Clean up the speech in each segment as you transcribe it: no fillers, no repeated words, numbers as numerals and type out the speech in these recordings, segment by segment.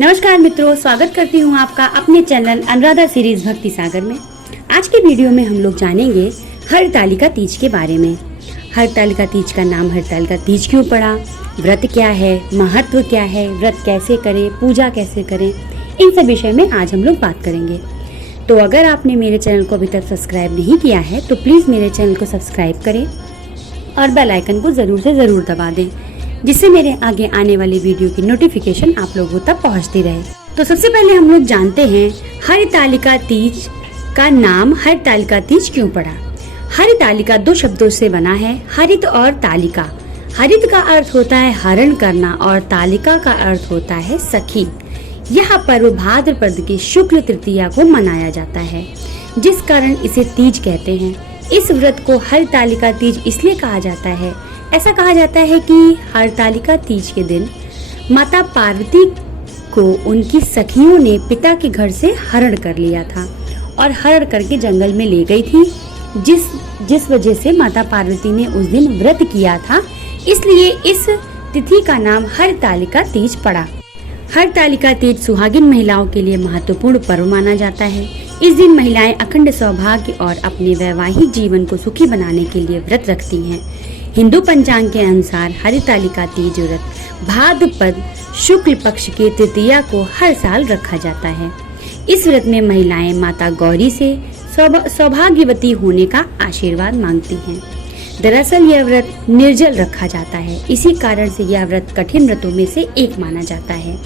नमस्कार मित्रों, स्वागत करती हूँ आपका अपने चैनल अनुराधा सीरीज भक्ति सागर में। आज के वीडियो में हम लोग जानेंगे हरतालिका तीज के बारे में। हरतालिका तीज का नाम हरतालिका तीज क्यों पड़ा, व्रत क्या है, महत्व क्या है, व्रत कैसे करें, पूजा कैसे करें, इन सब विषय में आज हम लोग बात करेंगे। तो अगर आपने मेरे चैनल को अभी तक सब्सक्राइब नहीं किया है तो प्लीज़ मेरे चैनल को सब्सक्राइब करें और बेल आइकन को ज़रूर से ज़रूर दबा दें, जिससे मेरे आगे आने वाली वीडियो की नोटिफिकेशन आप लोगों तक पहुंचती रहे। तो सबसे पहले हम लोग जानते हैं हरतालिका तीज का नाम हरतालिका तीज क्यों पड़ा। हरतालिका दो शब्दों से बना है, हरित और तालिका। हरित का अर्थ होता है हरण करना और तालिका का अर्थ होता है सखी। यह पर्व भाद्रपद की शुक्ल तृतीया को मनाया जाता है, जिस कारण इसे तीज कहते हैं। इस व्रत को हरतालिका तीज इसलिए कहा जाता है, ऐसा कहा जाता है कि हरतालिका तीज के दिन माता पार्वती को उनकी सखियों ने पिता के घर से हरण कर लिया था और हरण करके जंगल में ले गई थी, जिस वजह से माता पार्वती ने उस दिन व्रत किया था, इसलिए इस तिथि का नाम हरतालिका तीज पड़ा। हरतालिका तीज सुहागिन महिलाओं के लिए महत्वपूर्ण पर्व माना जाता है। इस दिन महिलाएं अखंड सौभाग्य और अपने वैवाहिक जीवन को सुखी बनाने के लिए व्रत रखती हैं। हिंदू पंचांग के अनुसार हरतालिका तीज व्रत भाद्रपद शुक्ल पक्ष के तृतीया को हर साल रखा जाता है। इस व्रत में महिलाएं माता गौरी से सौभाग्यवती होने का आशीर्वाद मांगती हैं। दरअसल यह व्रत निर्जल रखा जाता है, इसी कारण से यह व्रत कठिन व्रतों में से एक माना जाता है।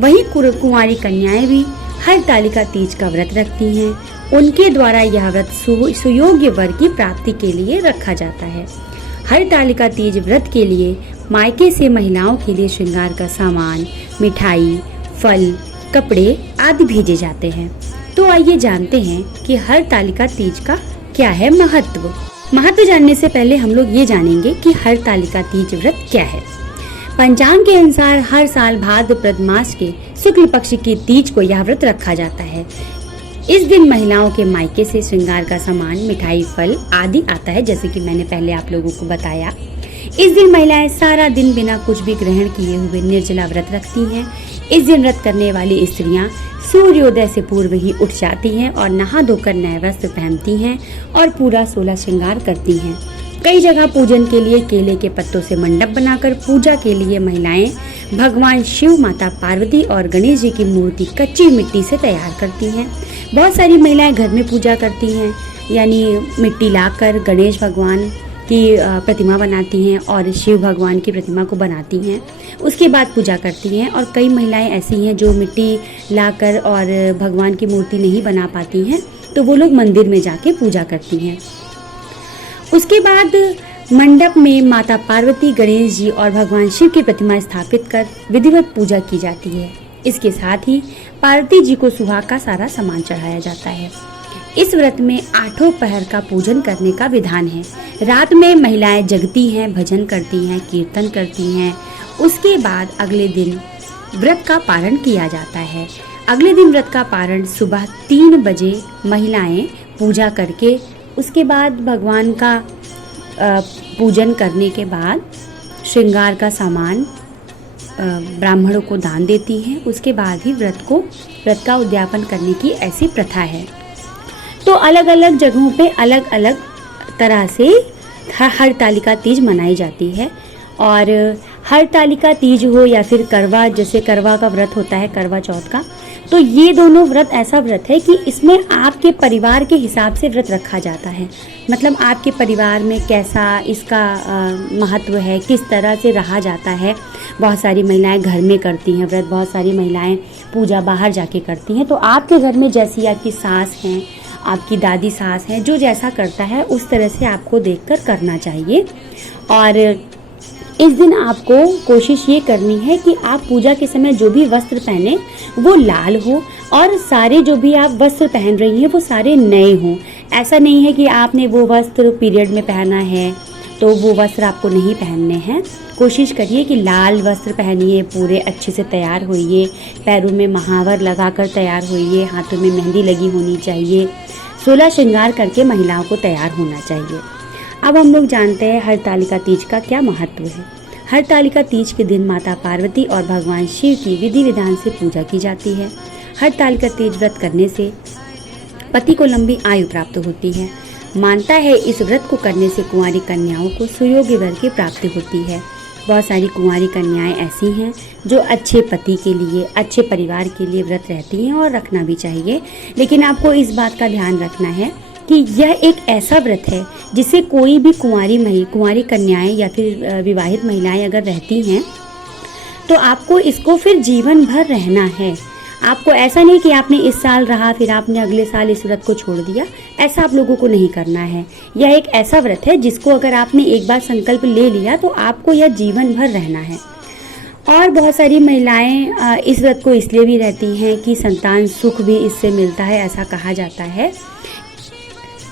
वहीं कुंवारी कन्याएं भी हरतालिका तीज का व्रत रखती हैं। उनके द्वारा यह व्रत सुयोग्य वर की प्राप्ति के लिए रखा जाता है। हरतालिका तीज व्रत के लिए मायके से महिलाओं के लिए श्रृंगार का सामान, मिठाई, फल, कपड़े आदि भेजे जाते हैं। तो आइए जानते हैं कि हरतालिका तीज का क्या है महत्व। महत्व जानने से पहले हम लोग ये जानेंगे कि हरतालिका तीज व्रत क्या है। पंचांग के अनुसार हर साल भाद्रपद मास के शुक्ल पक्ष की तीज को यह व्रत रखा जाता है। इस दिन महिलाओं के मायके से श्रृंगार का सामान, मिठाई, फल आदि आता है, जैसे कि मैंने पहले आप लोगों को बताया। इस दिन महिलाएं सारा दिन बिना कुछ भी ग्रहण किए हुए निर्जला व्रत रखती हैं। इस दिन व्रत करने वाली स्त्रियां सूर्योदय से पूर्व ही उठ जाती हैं और नहा धोकर नए वस्त्र पहनती हैं और पूरा 16 श्रृंगार करती हैं। कई जगह पूजन के लिए केले के पत्तों से मंडप बनाकर पूजा के लिए महिलाएं भगवान शिव, माता पार्वती और गणेश जी की मूर्ति कच्ची मिट्टी से तैयार करती हैं। बहुत सारी महिलाएं घर में पूजा करती हैं, यानी मिट्टी लाकर गणेश भगवान की प्रतिमा बनाती हैं और शिव भगवान की प्रतिमा को बनाती हैं, उसके बाद पूजा करती हैं। और कई महिलाएं ऐसी हैं जो मिट्टी लाकर और भगवान की मूर्ति नहीं बना पाती हैं, तो वो लोग मंदिर में जाके पूजा करती हैं। उसके बाद मंडप में माता पार्वती, गणेश जी और भगवान शिव की प्रतिमा स्थापित कर विधिवत पूजा की जाती है। इसके साथ ही पार्वती जी को सुहाग का सारा सामान चढ़ाया जाता है। इस व्रत में 8 पहर का पूजन करने का विधान है। रात में महिलाएं जगती हैं, भजन करती हैं, कीर्तन करती हैं। उसके बाद अगले दिन व्रत का पारण किया जाता है। अगले दिन व्रत का पारण सुबह 3 बजे महिलाएं पूजा करके, उसके बाद भगवान का पूजन करने के बाद श्रृंगार का सामान ब्राह्मणों को दान देती हैं। उसके बाद ही व्रत का उद्यापन करने की ऐसी प्रथा है। तो अलग अलग जगहों पे अलग अलग तरह से हरतालिका तीज मनाई जाती है। और हरतालिका तीज हो या फिर करवा, जैसे करवा का व्रत होता है, करवा चौथ का, तो ये दोनों व्रत ऐसा व्रत है कि इसमें आपके परिवार के हिसाब से व्रत रखा जाता है। मतलब आपके परिवार में कैसा इसका महत्व है, किस तरह से रहा जाता है। बहुत सारी महिलाएं घर में करती हैं व्रत, बहुत सारी महिलाएं पूजा बाहर जाके करती हैं। तो आपके घर में जैसी आपकी सास हैं, आपकी दादी सास हैं, जो जैसा करता है उस तरह से आपको देखकर करना चाहिए। और इस दिन आपको कोशिश ये करनी है कि आप पूजा के समय जो भी वस्त्र पहने वो लाल हो और सारे जो भी आप वस्त्र पहन रही हैं वो सारे नए हों। ऐसा नहीं है कि आपने वो वस्त्र पीरियड में पहना है तो वो वस्त्र आपको नहीं पहनने हैं। कोशिश करिए कि लाल वस्त्र पहनिए, पूरे अच्छे से तैयार होइए, पैरों में महावर लगाकर तैयार होइए, हाथों में मेहंदी लगी होनी चाहिए, 16 श्रृंगार करके महिलाओं को तैयार होना चाहिए। अब हम लोग जानते हैं हरतालिका तीज का क्या महत्व है। हरतालिका तीज के दिन माता पार्वती और भगवान शिव की विधि विधान से पूजा की जाती है। हरतालिका तीज व्रत करने से पति को लंबी आयु प्राप्त होती है। मानता है इस व्रत को करने से कुंवारी कन्याओं को सुयोग्य वर की प्राप्ति होती है। बहुत सारी कुंवारी कन्याएं ऐसी हैं जो अच्छे पति के लिए, अच्छे परिवार के लिए व्रत रहती हैं और रखना भी चाहिए। लेकिन आपको इस बात का ध्यान रखना है कि यह एक ऐसा व्रत है जिसे कोई भी कुंवारी कन्याएं या फिर विवाहित महिलाएं अगर रहती हैं तो आपको इसको फिर जीवन भर रहना है। आपको ऐसा नहीं कि आपने इस साल रहा फिर आपने अगले साल इस व्रत को छोड़ दिया, ऐसा आप लोगों को नहीं करना है। यह एक ऐसा व्रत है जिसको अगर आपने एक बार संकल्प ले लिया तो आपको यह जीवन भर रहना है। और बहुत सारी महिलाएं इस व्रत को इसलिए भी रहती हैं कि संतान सुख भी इससे मिलता है, ऐसा कहा जाता है।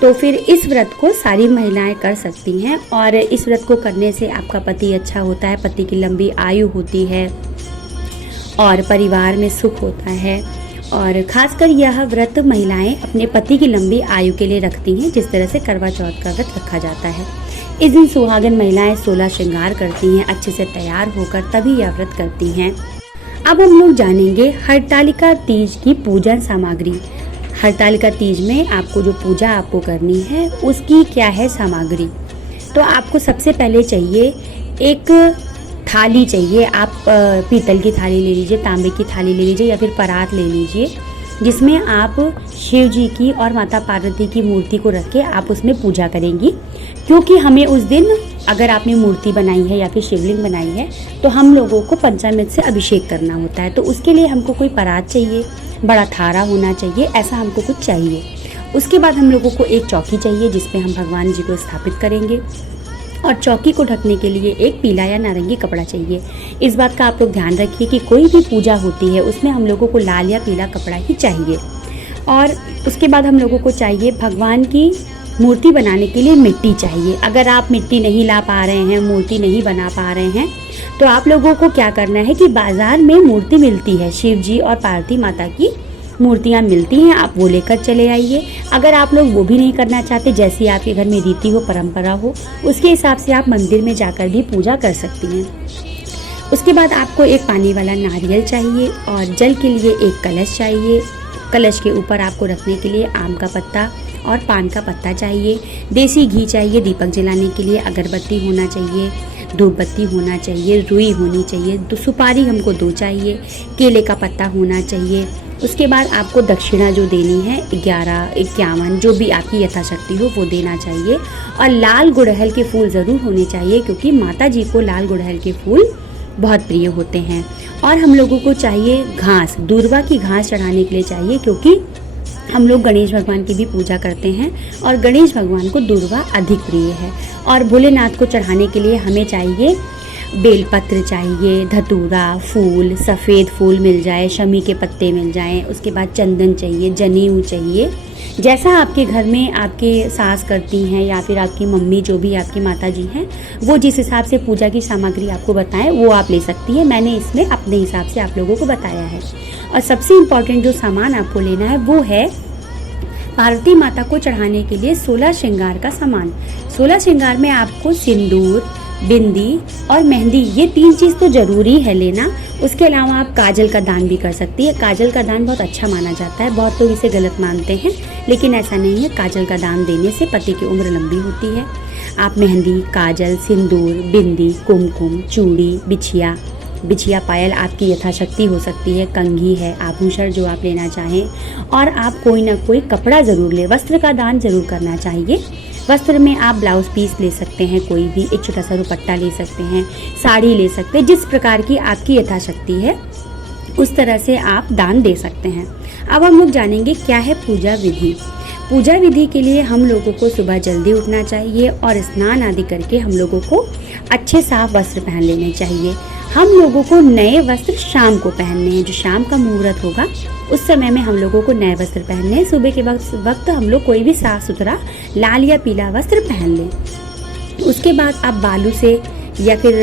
तो फिर इस व्रत को सारी महिलाएं कर सकती हैं और इस व्रत को करने से आपका पति अच्छा होता है, पति की लंबी आयु होती है और परिवार में सुख होता है। और खासकर यह व्रत महिलाएं अपने पति की लंबी आयु के लिए रखती हैं, जिस तरह से करवा चौथ का व्रत रखा जाता है। इस दिन सुहागन महिलाएं 16 श्रृंगार करती हैं, अच्छे से तैयार होकर तभी यह व्रत करती हैं। अब हम लोग जानेंगे हरतालिका तीज की पूजन सामग्री। हरतालिका तीज में आपको जो पूजा आपको करनी है उसकी क्या है सामग्री। तो आपको सबसे पहले चाहिए एक थाली चाहिए। आप पीतल की थाली ले लीजिए, तांबे की थाली ले लीजिए या फिर परात ले लीजिए, जिसमें आप शिव जी की और माता पार्वती की मूर्ति को रख के आप उसमें पूजा करेंगी। क्योंकि हमें उस दिन अगर आपने मूर्ति बनाई है या फिर शिवलिंग बनाई है तो हम लोगों को पंचामृत से अभिषेक करना होता है। तो उसके लिए हमको कोई परात चाहिए, बड़ा थारा होना चाहिए, ऐसा हमको कुछ चाहिए। उसके बाद हम लोगों को एक चौकी चाहिए जिसपे हम भगवान जी को स्थापित करेंगे और चौकी को ढकने के लिए एक पीला या नारंगी कपड़ा चाहिए। इस बात का आप लोग ध्यान रखिए कि कोई भी पूजा होती है उसमें हम लोगों को लाल या पीला कपड़ा ही चाहिए। और उसके बाद हम लोगों को चाहिए भगवान की मूर्ति बनाने के लिए मिट्टी चाहिए। अगर आप मिट्टी नहीं ला पा रहे हैं, मूर्ति नहीं बना पा रहे हैं, तो आप लोगों को क्या करना है कि बाज़ार में मूर्ति मिलती है, शिव जी और पार्वती माता की मूर्तियाँ मिलती हैं, आप वो लेकर चले आइए। अगर आप लोग वो भी नहीं करना चाहते, जैसी आपके घर में रीति हो, परंपरा हो, उसके हिसाब से आप मंदिर में जाकर भी पूजा कर सकती हैं। उसके बाद आपको एक पानी वाला नारियल चाहिए और जल के लिए एक कलश चाहिए। कलश के ऊपर आपको रखने के लिए आम का पत्ता और पान का पत्ता चाहिए। देसी घी चाहिए दीपक जलाने के लिए, अगरबत्ती होना चाहिए, धूप बत्ती होना चाहिए, रुई होनी चाहिए, सुपारी हमको 2 चाहिए, केले का पत्ता होना चाहिए। उसके बाद आपको दक्षिणा जो देनी है 11, 51 जो भी आपकी यथाशक्ति हो वो देना चाहिए। और लाल गुड़हल के फूल ज़रूर होने चाहिए क्योंकि माता जी को लाल गुड़हल के फूल बहुत प्रिय होते हैं। और हम लोगों को चाहिए घास, दूर्वा की घास चढ़ाने के लिए चाहिए क्योंकि हम लोग गणेश भगवान की भी पूजा करते हैं और गणेश भगवान को दूर्वा अधिक प्रिय है। और भोलेनाथ को चढ़ाने के लिए हमें चाहिए बेलपत्र चाहिए, धतूरा, फूल, सफ़ेद फूल मिल जाए, शमी के पत्ते मिल जाएं, उसके बाद चंदन चाहिए, जनेऊ चाहिए। जैसा आपके घर में आपके सास करती हैं या फिर आपकी मम्मी जो भी आपकी माता जी हैं वो जिस हिसाब से पूजा की सामग्री आपको बताएं वो आप ले सकती हैं। मैंने इसमें अपने हिसाब से आप लोगों को बताया है। और सबसे इम्पॉर्टेंट जो सामान आपको लेना है वो है पार्वती माता को चढ़ाने के लिए 16 श्रृंगार का सामान। 16 श्रृंगार में आपको सिंदूर, बिंदी और मेहंदी, ये 3 चीज़ तो ज़रूरी है लेना। उसके अलावा आप काजल का दान भी कर सकती है। काजल का दान बहुत अच्छा माना जाता है, बहुत लोग इसे गलत मानते हैं, लेकिन ऐसा नहीं है। काजल का दान देने से पति की उम्र लंबी होती है। आप मेहंदी, काजल, सिंदूर, बिंदी, कुमकुम, चूड़ी, बिछिया पायल आपकी यथाशक्ति हो सकती है, कंघी है, आभूषण जो आप लेना चाहें। और आप कोई ना कोई कपड़ा ज़रूर लें, वस्त्र का दान ज़रूर करना चाहिए। वस्त्र में आप ब्लाउज पीस ले सकते हैं, कोई भी एक छोटा सा दुपट्टा ले सकते हैं, साड़ी ले सकते हैं, जिस प्रकार की आपकी यथाशक्ति है उस तरह से आप दान दे सकते हैं। अब हम लोग जानेंगे क्या है पूजा विधि। पूजा विधि के लिए हम लोगों को सुबह जल्दी उठना चाहिए और स्नान आदि करके हम लोगों को अच्छे साफ वस्त्र पहन लेने चाहिए। हम लोगों को नए वस्त्र शाम को पहनने हैं, जो शाम का मुहूर्त होगा उस समय में हम लोगों को नए वस्त्र पहनने हैं। सुबह के वक्त हम लोग कोई भी साफ सुथरा लाल या पीला वस्त्र पहन लें। उसके बाद आप बालू से या फिर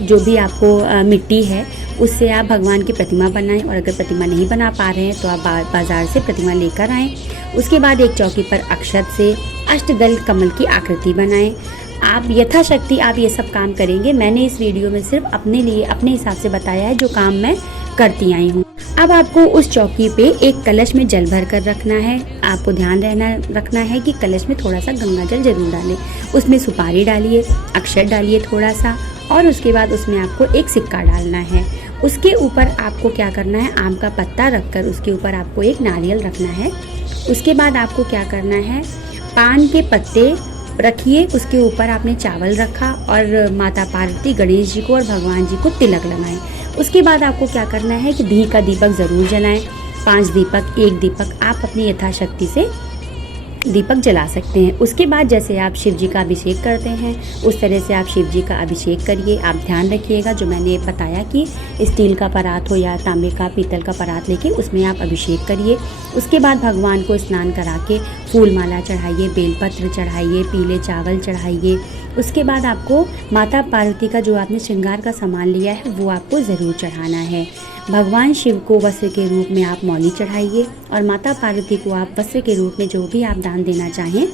जो भी आपको मिट्टी है उससे आप भगवान की प्रतिमा बनाएं। और अगर प्रतिमा नहीं बना पा रहे हैं तो आप बाज़ार से प्रतिमा लेकर आएँ। उसके बाद एक चौकी पर अक्षत से अष्टदल कमल की आकृति बनाएं। आप यथाशक्ति आप ये सब काम करेंगे। मैंने इस वीडियो में सिर्फ अपने लिए अपने हिसाब से बताया है जो काम मैं करती आई हूँ। अब आपको उस चौकी पे एक कलश में जल भर कर रखना है। आपको ध्यान रखना है कि कलश में थोड़ा सा गंगा जल जरूर डालें। उसमें सुपारी डालिए, अक्षत डालिए थोड़ा सा, और उसके बाद उसमें आपको एक सिक्का डालना है। उसके ऊपर आपको क्या करना है, आम का पत्ता रखकर उसके ऊपर आपको एक नारियल रखना है। उसके बाद आपको क्या करना है, पान के पत्ते रखिए, उसके ऊपर आपने चावल रखा और माता पार्वती, गणेश जी को और भगवान जी को तिलक लगाएं। उसके बाद आपको क्या करना है कि घी का दीपक ज़रूर जलाएं। 5 दीपक, 1 दीपक आप अपनी यथाशक्ति से दीपक जला सकते हैं। उसके बाद जैसे आप शिव जी का अभिषेक करते हैं उस तरह से आप शिव जी का अभिषेक करिए। आप ध्यान रखिएगा जो मैंने बताया कि स्टील का परात हो या तांबे का, पीतल का परात लेके उसमें आप अभिषेक करिए। उसके बाद भगवान को स्नान करा के फूल माला चढ़ाइए, बेलपत्र चढ़ाइए, पीले चावल चढ़ाइए। उसके बाद आपको माता पार्वती का जो आपने श्रृंगार का सामान लिया है वो आपको ज़रूर चढ़ाना है। भगवान शिव को वस्त्र के रूप में आप मौली चढ़ाइए और माता पार्वती को आप वस्त्र के रूप में जो भी आप दान देना चाहें,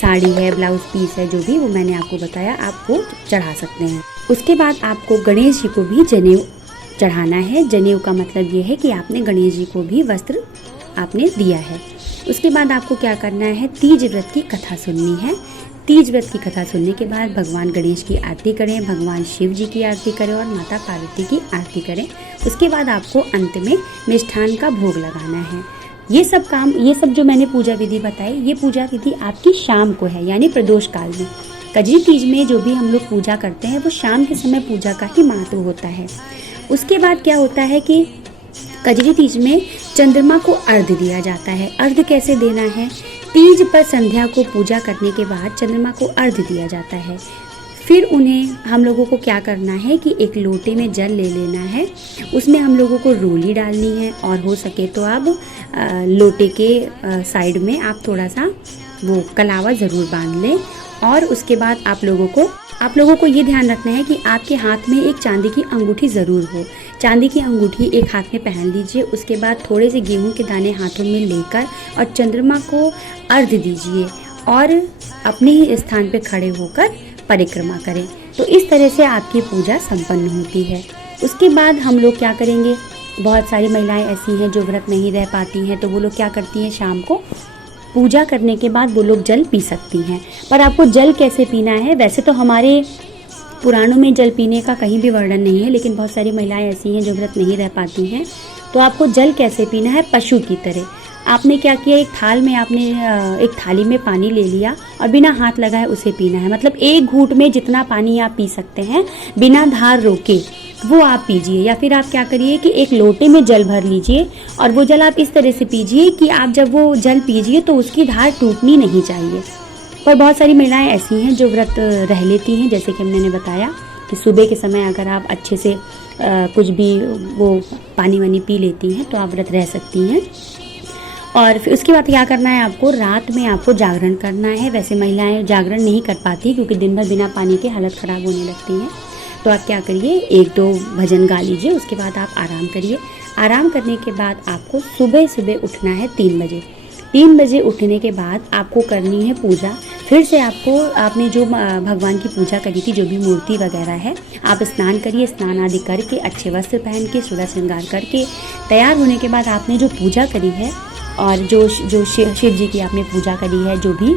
साड़ी है, ब्लाउज पीस है, जो भी वो मैंने आपको बताया, आप वो चढ़ा सकते हैं। उसके बाद आपको गणेश जी को भी जनेऊ चढ़ाना है। जनेऊ का मतलब ये है कि आपने गणेश जी को भी वस्त्र आपने दिया है। उसके बाद आपको क्या करना है, तीज व्रत की कथा सुननी है। तीज व्रत की कथा सुनने के बाद भगवान गणेश की आरती करें, भगवान शिव जी की आरती करें और माता पार्वती की आरती करें। उसके बाद आपको अंत में मिष्ठान का भोग लगाना है। ये सब जो मैंने पूजा विधि बताई, ये पूजा विधि आपकी शाम को है, यानी प्रदोष काल में। कजरी तीज में जो भी हम लोग पूजा करते हैं वो शाम के समय पूजा का ही महत्व होता है। उसके बाद क्या होता है कि कजरी तीज में चंद्रमा को अर्घ्य दिया जाता है। अर्घ्य कैसे देना है, तीज पर संध्या को पूजा करने के बाद चंद्रमा को अर्घ्य दिया जाता है। फिर उन्हें हम लोगों को क्या करना है कि एक लोटे में जल ले लेना है, उसमें हम लोगों को रोली डालनी है और हो सके तो आप लोटे के साइड में आप थोड़ा सा वो कलावा ज़रूर बांध लें। और उसके बाद आप लोगों को ये ध्यान रखना है कि आपके हाथ में एक चांदी की अंगूठी ज़रूर हो। चांदी की अंगूठी एक हाथ में पहन लीजिए। उसके बाद थोड़े से गेहूं के दाने हाथों में लेकर और चंद्रमा को अर्घ्य दीजिए और अपने ही स्थान पर खड़े होकर परिक्रमा करें। तो इस तरह से आपकी पूजा संपन्न होती है। उसके बाद हम लोग क्या करेंगे, बहुत सारी महिलाएं ऐसी हैं जो व्रत नहीं रह पाती हैं, तो वो लोग क्या करती हैं, शाम को पूजा करने के बाद वो लोग जल पी सकती हैं। पर आपको जल कैसे पीना है, वैसे तो हमारे पुराणों में जल पीने का कहीं भी वर्णन नहीं है, लेकिन बहुत सारी महिलाएं ऐसी हैं जो व्रत नहीं रह पाती हैं। तो आपको जल कैसे पीना है, पशु की तरह। आपने क्या किया, एक थाली में पानी ले लिया और बिना हाथ लगाए उसे पीना है। मतलब एक घूंट में जितना पानी आप पी सकते हैं बिना धार रोके वो आप पीजिए। या फिर आप क्या करिए कि एक लोटे में जल भर लीजिए और वो जल आप इस तरह से पीजिए कि आप जब वो जल पीजिए तो उसकी धार टूटनी नहीं चाहिए। पर बहुत सारी महिलाएं ऐसी हैं जो व्रत रह लेती हैं, जैसे कि मैंने बताया कि सुबह के समय अगर आप अच्छे से कुछ भी वो पानी वानी पी लेती हैं तो आप व्रत रह सकती हैं। और फिर उसके बाद क्या करना है, आपको रात में आपको जागरण करना है। वैसे महिलाएं जागरण नहीं कर पाती क्योंकि दिन भर बिना पानी के हालत ख़राब होने लगती है। तो आप क्या करिए, 1-2 भजन गा लीजिए, उसके बाद आप आराम करिए। आराम करने के बाद आपको सुबह उठना है 3 बजे। 3 बजे उठने के बाद आपको करनी है पूजा। फिर से आपने जो भगवान की पूजा करी थी, जो भी मूर्ति वगैरह है, आप स्नान करिए। स्नान आदि करके अच्छे वस्त्र पहन के सुलह श्रृंगार करके तैयार होने के बाद आपने जो पूजा करी है और जो शिव जी की आपने पूजा करी है, जो भी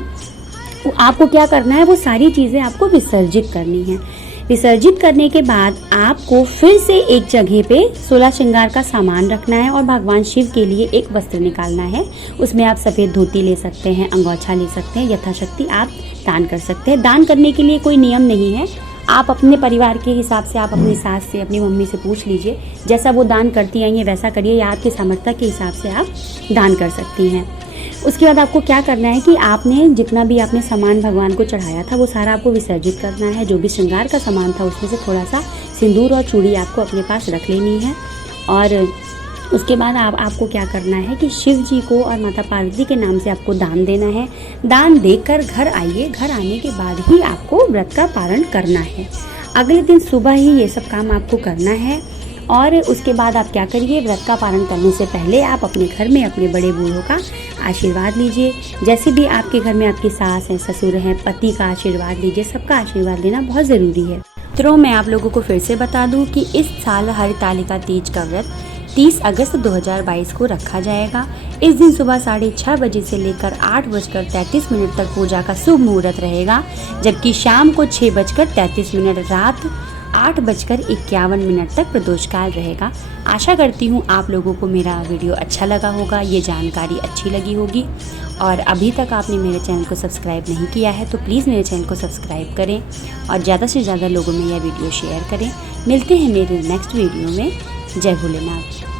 आपको क्या करना है, वो सारी चीज़ें आपको विसर्जित करनी है। विसर्जित करने के बाद आपको फिर से एक जगह पे 16 श्रृंगार का सामान रखना है और भगवान शिव के लिए एक वस्त्र निकालना है। उसमें आप सफ़ेद धोती ले सकते हैं, अंगोछा ले सकते हैं, यथाशक्ति आप दान कर सकते हैं। दान करने के लिए कोई नियम नहीं है, आप अपने परिवार के हिसाब से, आप अपनी सास से, अपनी मम्मी से पूछ लीजिए, जैसा वो दान करती आई हैं वैसा करिए, या आपकी सामर्थ्य के हिसाब से आप दान कर सकती हैं। उसके बाद आपको क्या करना है कि आपने जितना भी आपने सामान भगवान को चढ़ाया था वो सारा आपको विसर्जित करना है। जो भी श्रृंगार का सामान था उसमें से थोड़ा सा सिंदूर और चूड़ी आपको अपने पास रख लेनी है। और उसके बाद आपको क्या करना है कि शिव जी को और माता पार्वती के नाम से आपको दान देना है। दान देकर घर आइए। घर आने के बाद ही आपको व्रत का पारण करना है। अगले दिन सुबह ही ये सब काम आपको करना है और उसके बाद आप क्या करिए, व्रत का पारण करने से पहले आप अपने घर में अपने बड़े बूढ़ों का आशीर्वाद लीजिए। जैसे भी आपके घर में आपकी सास हैं, ससुर हैं, पति का आशीर्वाद लीजिए। सबका आशीर्वाद लेना बहुत ज़रूरी है। तो मैं आप लोगों को फिर से बता दूं कि इस साल हरतालिका तीज का व्रत 30 अगस्त 2022 को रखा जाएगा। इस दिन सुबह 6:30 बजे से लेकर 8:33 तक पूजा का शुभ मुहूर्त रहेगा, जबकि शाम को 6:33 रात 8:51 तक प्रदोष काल रहेगा। आशा करती हूँ आप लोगों को मेरा वीडियो अच्छा लगा होगा, ये जानकारी अच्छी लगी होगी। और अभी तक आपने मेरे चैनल को सब्सक्राइब नहीं किया है तो प्लीज़ मेरे चैनल को सब्सक्राइब करें और ज़्यादा से ज़्यादा लोगों में यह वीडियो शेयर करें। मिलते हैं मेरे नेक्स्ट वीडियो में। जय भोलेनाथ।